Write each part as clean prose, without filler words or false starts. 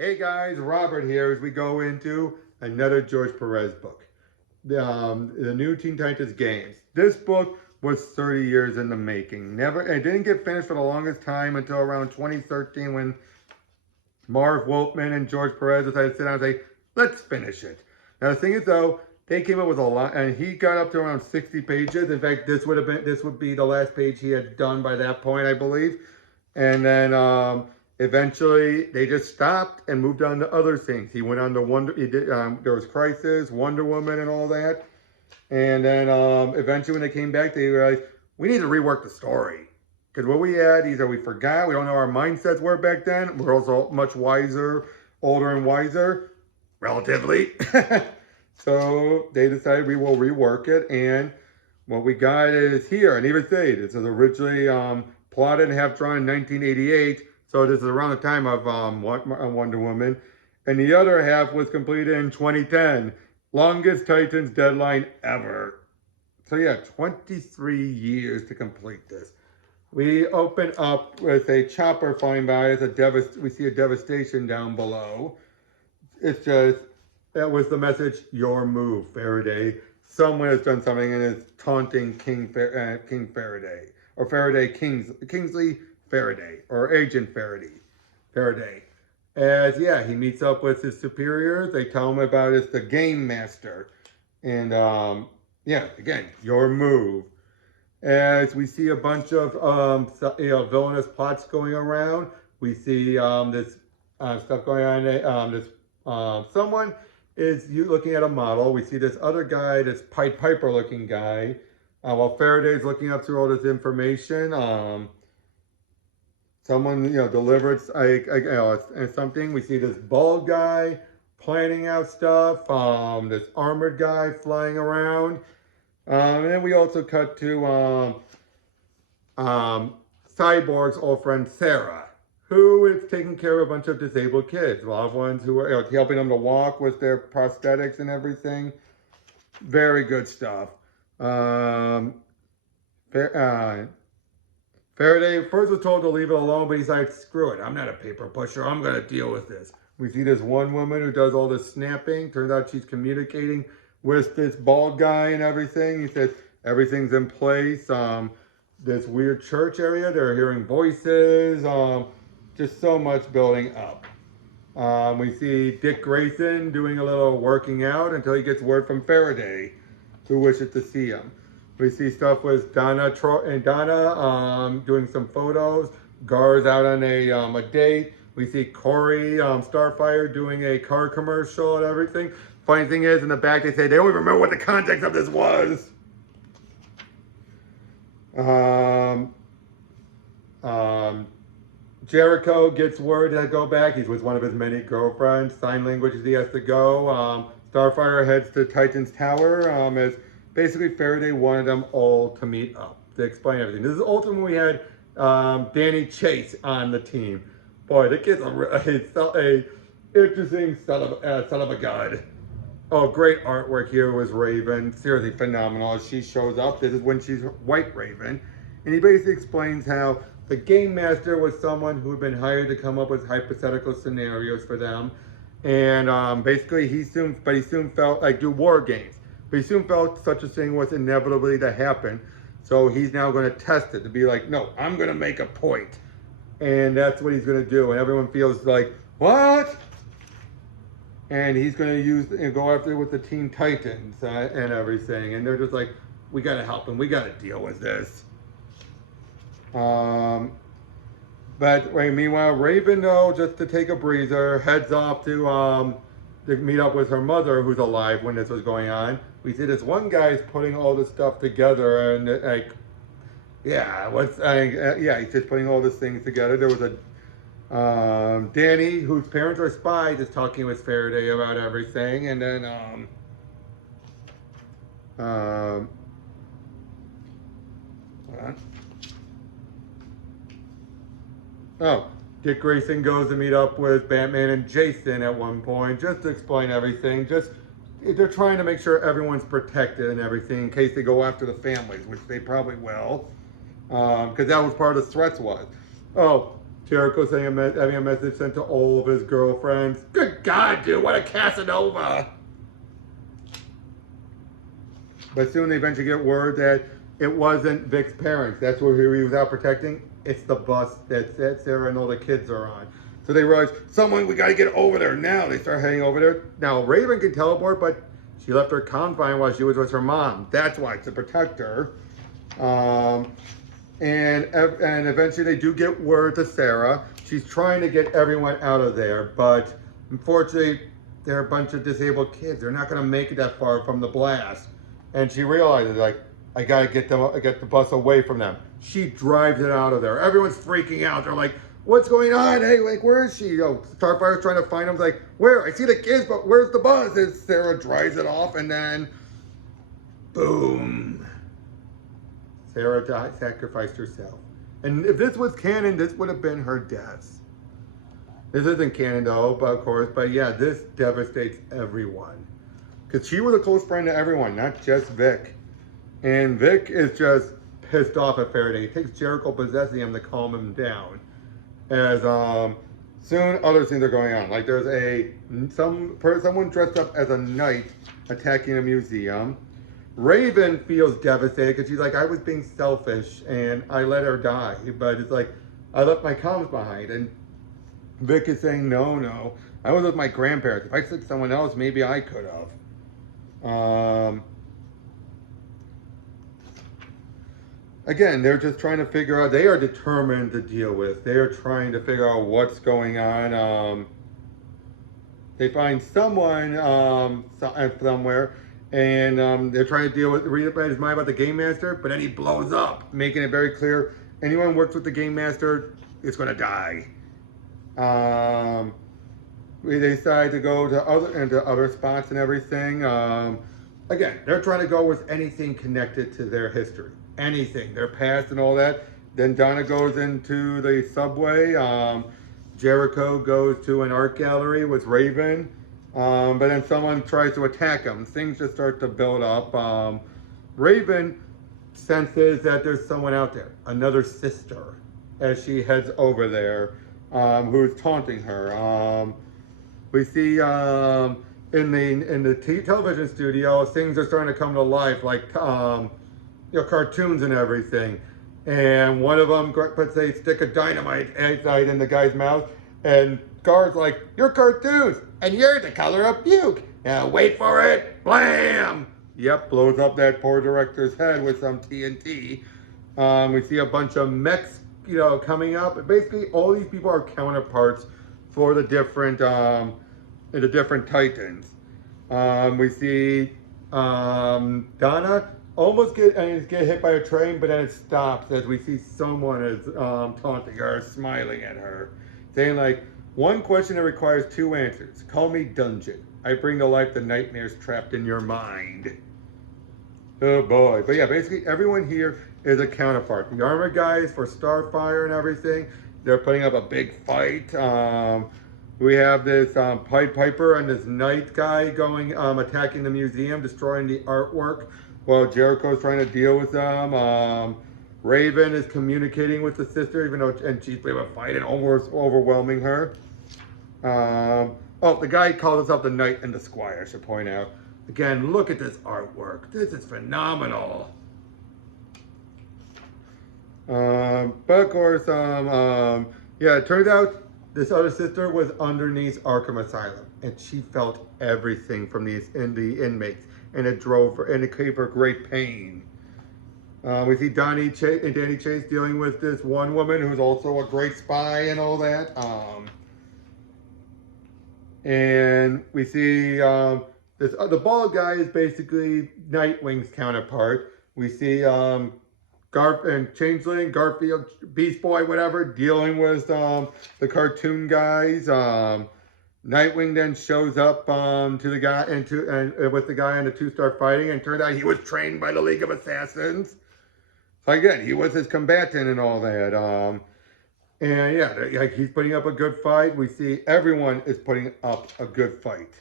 Hey guys, Robert here as we go into another George Perez book. The new Teen Titans Games. This book was 30 years in the making. It didn't get finished for the longest time until around 2013 when Marv Wolfman and George Perez decided to sit down and say, let's finish it. Now the thing is though, they came up with a lot, and he got up to around 60 pages. In fact, this would be the last page he had done by that point, I believe. And then eventually they just stopped and moved on to other things. He went on to there was Crisis, Wonder Woman, and all that. And then eventually when they came back, they realized we need to rework the story. Because what we had, either we forgot, we don't know our mindsets were back then. We're also much wiser, older and wiser, relatively. So they decided we will rework it. And what we got is here, and even say this is originally plotted and half drawn in 1988. So this is around the time of Wonder Woman. And the other half was completed in 2010. Longest Titans deadline ever. So yeah, 23 years to complete this. We open up with a chopper flying by. We see a devastation down below. It's just, that was the message, your move, Faraday. Someone has done something and is taunting King Faraday. Or Kingsley Faraday, or Agent Faraday. As, yeah, he meets up with his superiors. They tell him about it's the Game Master. And, yeah, again, your move. As we see a bunch of villainous plots going around, we see this stuff going on. Someone is looking at a model. We see this other guy, this Pied Piper looking guy, while Faraday's looking up through all this information. Someone delivered something. We see this bald guy planning out stuff. This armored guy flying around. And then we also cut to Cyborg's old friend Sarah, who is taking care of a bunch of disabled kids. A lot of ones who are helping them to walk with their prosthetics and everything. Very good stuff. Faraday first was told to leave it alone, but he's like, screw it, I'm not a paper pusher, I'm gonna deal with this. We see this one woman who does all this snapping. Turns out she's communicating with this bald guy and everything. He says everything's in place. This weird church area, they're hearing voices. Just so much building up. We see Dick Grayson doing a little working out until he gets word from Faraday, who wishes to see him. We see stuff with Donna doing some photos. Gar's out on a date. We see Corey Starfire doing a car commercial and everything. Funny thing is, in the back they say they don't even remember what the context of this was. Jericho gets word to go back. He's with one of his many girlfriends. Sign language he has to go. Starfire heads to Titan's Tower as basically Faraday wanted them all to meet up to explain everything. This is ultimately we had Danny Chase on the team. Boy, the kid's a interesting son of a god. Oh, great artwork here was Raven. Seriously phenomenal. As she shows up, this is when she's White Raven. And he basically explains how the Game Master was someone who had been hired to come up with hypothetical scenarios for them. And basically he soon felt like do war games. But he soon felt such a thing was inevitably to happen. So he's now going to test it to be like, no, I'm going to make a point. And that's what he's going to do. And everyone feels like, what? And he's going to go after it with the Teen Titans and everything. And they're just like, we got to help him. We got to deal with this. But meanwhile, Raven, though, just to take a breather, heads off to meet up with her mother, who's alive when this was going on. We see this one guy's putting all this stuff together, and like, yeah, he's just putting all these things together. There was a Danny, whose parents are spies, is talking with Faraday about everything, and then hold on. Oh, Dick Grayson goes to meet up with Batman and Jason at one point, just to explain everything. They're trying to make sure everyone's protected and everything in case they go after the families, which they probably will, because that was part of the threats was. Oh, Jericho having a message sent to all of his girlfriends. Good God, dude, what a Casanova! But soon they eventually get word that it wasn't Vic's parents. That's what he was out protecting. It's the bus that Sarah and all the kids are on. So they realize, we got to get over there now. They start heading over there. Now, Raven can teleport, but she left her confine while she was with her mom. That's why, to protect her. And eventually they do get word to Sarah. She's trying to get everyone out of there, but unfortunately, they're a bunch of disabled kids. They're not going to make it that far from the blast. And she realizes, like, I got to get the bus away from them. She drives it out of there. Everyone's freaking out. They're like, what's going on? Hey, like, where is she? Starfire's trying to find them. Like, where? I see the kids, but where's the bus? And Sarah drives it off, and then, boom. Sarah sacrificed herself. And if this was canon, this would have been her death. This isn't canon, though, but of course. But yeah, this devastates everyone. Because she was a close friend to everyone, not just Vic. And Vic is just pissed off at Faraday. It takes Jericho possessing him to calm him down. As soon other things are going on. Like there's someone dressed up as a knight attacking a museum. Raven feels devastated because she's like, I was being selfish and I let her die. But it's like, I left my comms behind. And Vic is saying, no. I was with my grandparents. If I took someone else, maybe I could have. Again, they're just trying to figure out, they are determined to deal with. They are trying to figure out what's going on. They find someone somewhere, and they're trying to read his mind about the Game Master, but then he blows up, making it very clear, anyone who works with the Game Master is going to die. They decide to go to other spots and everything. Again, they're trying to go with anything connected to their history. Anything, their past and all that. Then Donna goes into the subway. Jericho goes to an art gallery with Raven. But then someone tries to attack him. Things just start to build up. Raven senses that there's someone out there, another sister, as she heads over there, who's taunting her. We see in the television studio, things are starting to come to life, like cartoons and everything. And one of them puts a stick of dynamite in the guy's mouth, and Guard's like, "You're cartoons, and you're the color of puke. Now wait for it, blam!" Yep, blows up that poor director's head with some TNT. We see a bunch of mechs, coming up. Basically, all these people are counterparts for the different Titans. We see Donna almost get hit by a train, but then it stops as we see someone is taunting her, smiling at her, saying like, "One question that requires two answers. Call me Dungeon. I bring to life the nightmares trapped in your mind." Oh boy. But yeah, basically everyone here is a counterpart. The armor guys for Starfire and everything, they're putting up a big fight. We have this Pied Piper and this Knight guy going, attacking the museum, destroying the artwork, while Jericho's trying to deal with them. Raven is communicating with the sister, and she's playing a fight and almost overwhelming her. The guy calls himself the Knight and the Squire, I should point out. Again, look at this artwork. This is phenomenal. But of course, it turns out this other sister was underneath Arkham Asylum, and she felt everything from the inmates, and it gave her great pain. We see Danny Chase dealing with this one woman who's also a great spy and all that. And we see the bald guy is basically Nightwing's counterpart. We see Changeling, Garfield, Beast Boy, whatever, dealing with the cartoon guys. Nightwing then shows up to the guy and with the guy, and the two start fighting, and turned out he was trained by the League of Assassins. So again, he was his combatant and all that. And yeah, he's putting up a good fight. We see everyone is putting up a good fight.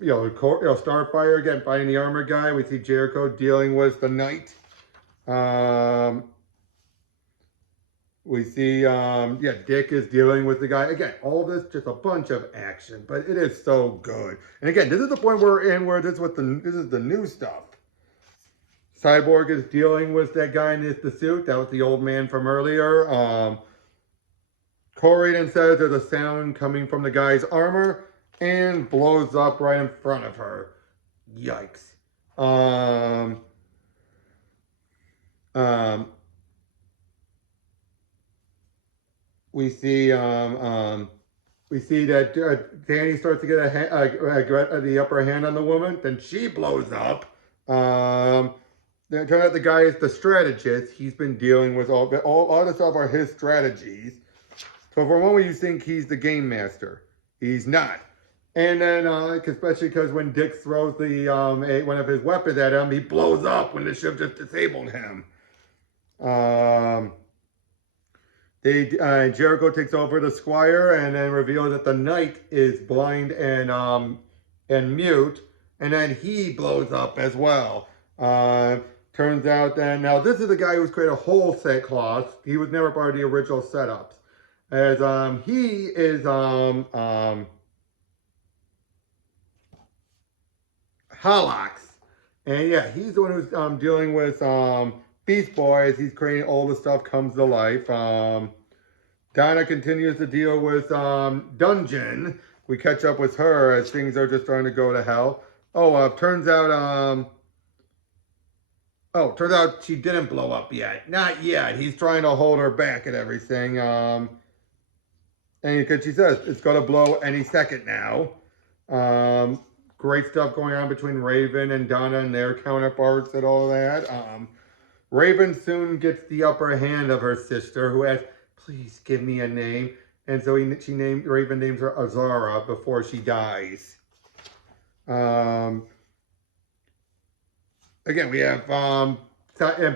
Starfire again fighting the armor guy. We see Jericho dealing with the Knight. We see, yeah, Dick is dealing with the guy. Again, all this, just a bunch of action, but it is so good. And again, this is the point we're in where this is the new stuff. Cyborg is dealing with that guy in the suit. That was the old man from earlier. Corey then says there's a sound coming from the guy's armor and blows up right in front of her. Yikes. Um, we see that Danny starts to get the upper hand on the woman. Then she blows up. Then it turns out the guy is the strategist. He's been dealing with all the stuff are his strategies. So for a moment you think he's the game master. He's not. And then, especially because when Dick throws one of his weapons at him, he blows up when the ship just disabled him. Jericho takes over the Squire and then reveals that the Knight is blind and mute, and then he blows up as well. Turns out that now this is the guy who's created a whole set cloth. He was never part of the original setups, as he is Holox, and yeah, he's the one who's dealing with Beast Boy as he's creating all the stuff comes to life. Donna continues to deal with Dungeon. We catch up with her as things are just starting to go to hell. Turns out she didn't blow up yet. Not yet. He's trying to hold her back and everything. And because she says it's going to blow any second now. Great stuff going on between Raven and Donna and their counterparts and all that. Raven soon gets the upper hand of her sister, who asks, "Please give me a name." And so Raven names her Azara before she dies. Again, we have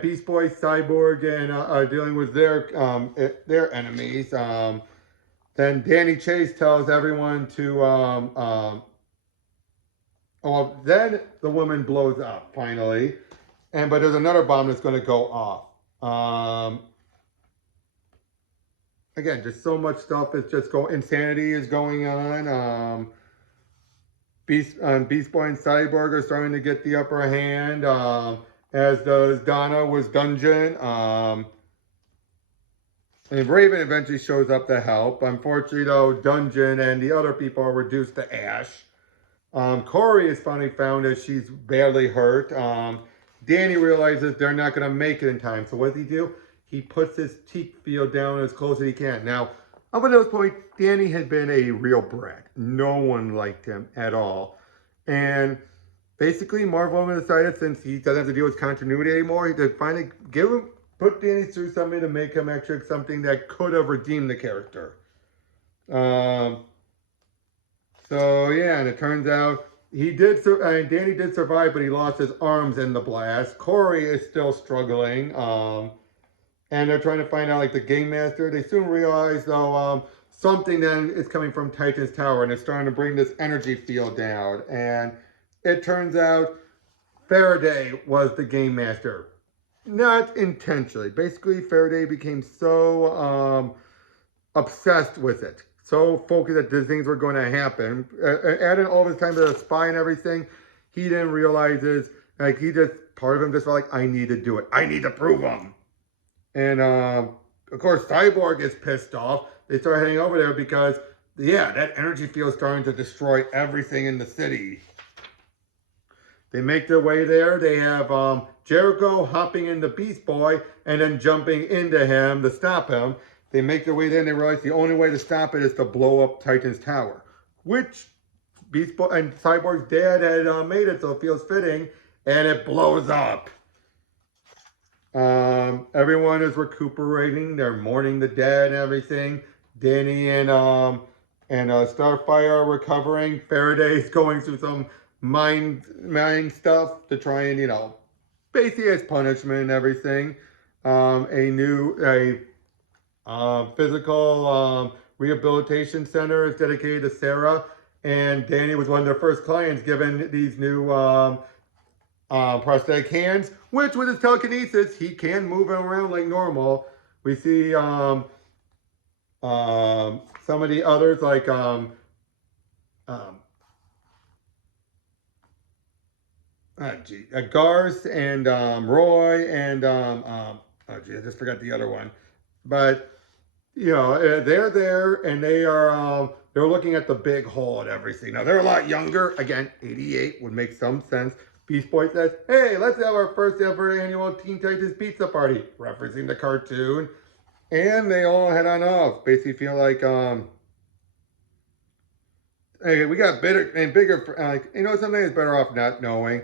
Beast Boy, Cyborg, and are dealing with their enemies. Then Danny Chase tells everyone to then the woman blows up finally, but there's another bomb that's going to go off. Again, just so much stuff is just insanity is going on. Beast Boy and Cyborg are starting to get the upper hand, as does Donna with Dungeon. And Raven eventually shows up to help. Unfortunately, though, Dungeon and the other people are reduced to ash. Corey is finally found as she's badly hurt. Danny realizes they're not going to make it in time. So what does he do? He puts his teak field down as close as he can. Now, up until this point, Danny had been a real brat. No one liked him at all. And basically, Marv Wolfman decided, since he doesn't have to deal with continuity anymore, he could finally put Danny through something to make him actually something that could have redeemed the character. So yeah, and it turns out Danny did survive, but he lost his arms in the blast. Corey is still struggling. And they're trying to find out, like, the Game Master. They soon realize, though, something then is coming from Titan's Tower, and it's starting to bring this energy field down. And it turns out Faraday was the Game Master. Not intentionally. Basically, Faraday became so obsessed with it. So focused that these things were going to happen. Adding all this time to the spy and everything, he then realizes, like, part of him just felt like, I need to do it. I need to prove him. And, of course, Cyborg is pissed off. They start heading over there because, yeah, that energy field is starting to destroy everything in the city. They make their way there. They have Jericho hopping into Beast Boy and then jumping into him to stop him. They make their way there and they realize the only way to stop it is to blow up Titan's Tower, which Beast Boy and Cyborg's dad had made it, so it feels fitting, and it blows up. Everyone is recuperating. They're mourning the dead and everything. Danny and Starfire are recovering. Faraday's going through some mind stuff to try and, basically as punishment and everything. A physical rehabilitation center is dedicated to Sarah, and Danny was one of their first clients given these new prosthetic hands, which with his telekinesis, he can move them around like normal. We see some of the others like Garth and Roy and oh gee, I just forgot the other one. But you know, they're there and they're looking at the big hole and everything. Now they're a lot younger. Again, 88 would make some sense. Beast Boy says, "Hey, let's have our first ever annual Teen Titans Pizza Party," referencing the cartoon. And they all head on off. Basically feel like hey, we got better and bigger. Like you know, sometimes it's better off not knowing.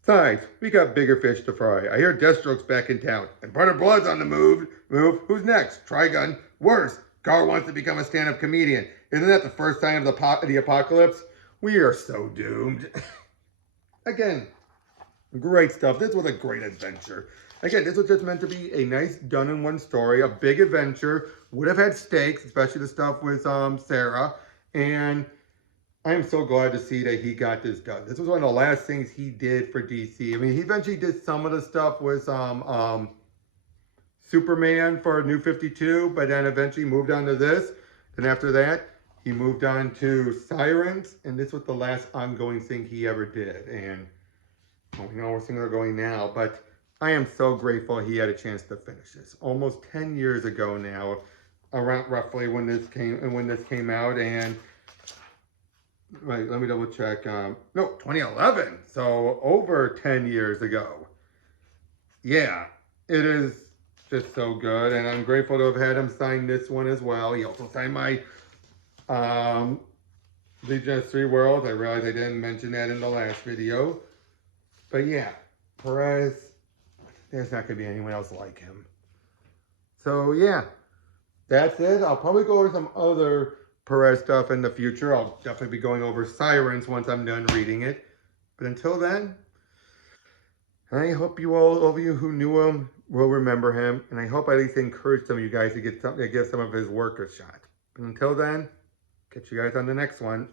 Besides, we got bigger fish to fry. I hear Deathstroke's back in town, and Butter Blood's on the move. Who's next? Trigun. Worse, Gar wants to become a stand-up comedian. Isn't that the first sign of the apocalypse? We are so doomed. Again, great stuff. This was a great adventure. Again, this was just meant to be a nice done-in-one story, a big adventure. Would have had stakes, especially the stuff with Sarah. And I am so glad to see that he got this done. This was one of the last things he did for DC. I mean, he eventually did some of the stuff with Superman for New 52, but then eventually moved on to this. And after that, he moved on to Sirens, and this was the last ongoing thing he ever did. And well, we know where things are going now, but I am so grateful he had a chance to finish this. Almost 10 years ago now, around roughly when this came out, and right, let me double check. No, 2011. So over 10 years ago. Yeah, it is just so good, and I'm grateful to have had him sign this one as well. He also signed my Legion of Three Worlds. I realized I didn't mention that in the last video. But yeah, Perez, there's not going to be anyone else like him. So yeah, that's it. I'll probably go over some other Perez stuff in the future. I'll definitely be going over Sirens once I'm done reading it. But until then, I hope all of you who knew him will remember him. And I hope I at least encourage some of you guys to give some of his work a shot. But until then, catch you guys on the next one.